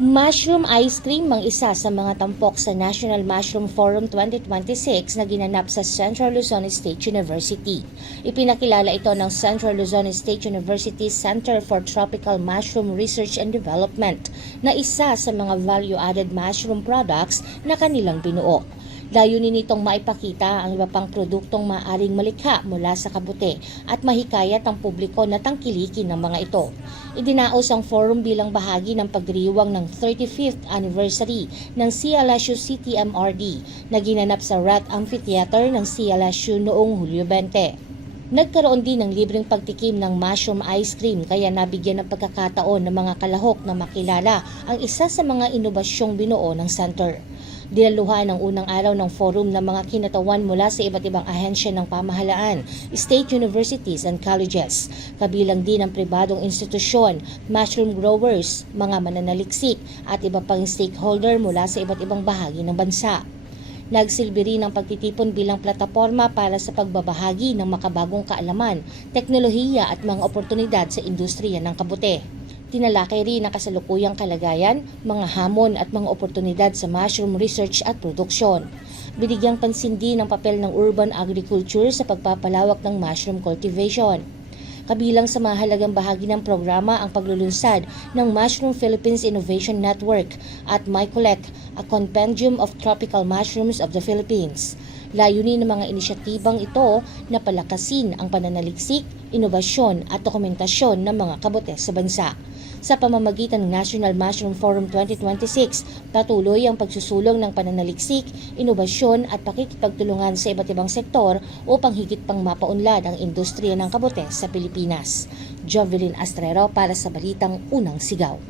Mushroom ice cream ang isa sa mga tampok sa National Mushroom Forum 2026 na ginanap sa Central Luzon State University. Ipinakilala ito ng Central Luzon State University Center for Tropical Mushroom Research and Development na isa sa mga value-added mushroom products na kanilang binuo. Layunin nitong maipakita ang iba pang produktong maaaring malikha mula sa kabute at mahikayat ang publiko na tangkilikin ng mga ito. Idinaos ang forum bilang bahagi ng pagdiriwang ng 35th anniversary ng CLSU CTMRD na ginanap sa Rat Amphitheater ng CLSU noong Hulyo 20. Nagkaroon din ng libreng pagtikim ng mushroom ice cream kaya nabigyan ng pagkakataon ng mga kalahok na makilala ang isa sa mga inobasyong binuo ng center. Dinaluhan ang unang araw ng forum ng mga kinatawan mula sa iba't ibang ahensya ng pamahalaan, state universities and colleges. Kabilang din ang pribadong institusyon, mushroom growers, mga mananaliksik at iba pang stakeholder mula sa iba't ibang bahagi ng bansa. Nagsilbi rin ang pagtitipon bilang plataporma para sa pagbabahagi ng makabagong kaalaman, teknolohiya at mga oportunidad sa industriya ng kabute. Tinalakay rin ang kasalukuyang kalagayan, mga hamon at mga oportunidad sa mushroom research at produksyon. Binigyang pansin din ang papel ng urban agriculture sa pagpapalawak ng mushroom cultivation. Kabilang sa mahalagang bahagi ng programa ang paglulunsad ng Mushroom Philippines Innovation Network at MyCollect, a compendium of tropical mushrooms of the Philippines. Layunin ng mga inisyatibang ito na palakasin ang pananaliksik, inobasyon at dokumentasyon ng mga kabute sa bansa. Sa pamamagitan ng National Mushroom Forum 2026, patuloy ang pagsusulong ng pananaliksik, inobasyon at pakikipagtulungan sa iba't ibang sektor upang higit pang mapaunlad ang industriya ng kabute sa Pilipinas. Jovelyn Astrero para sa Balitang Unang Sigaw.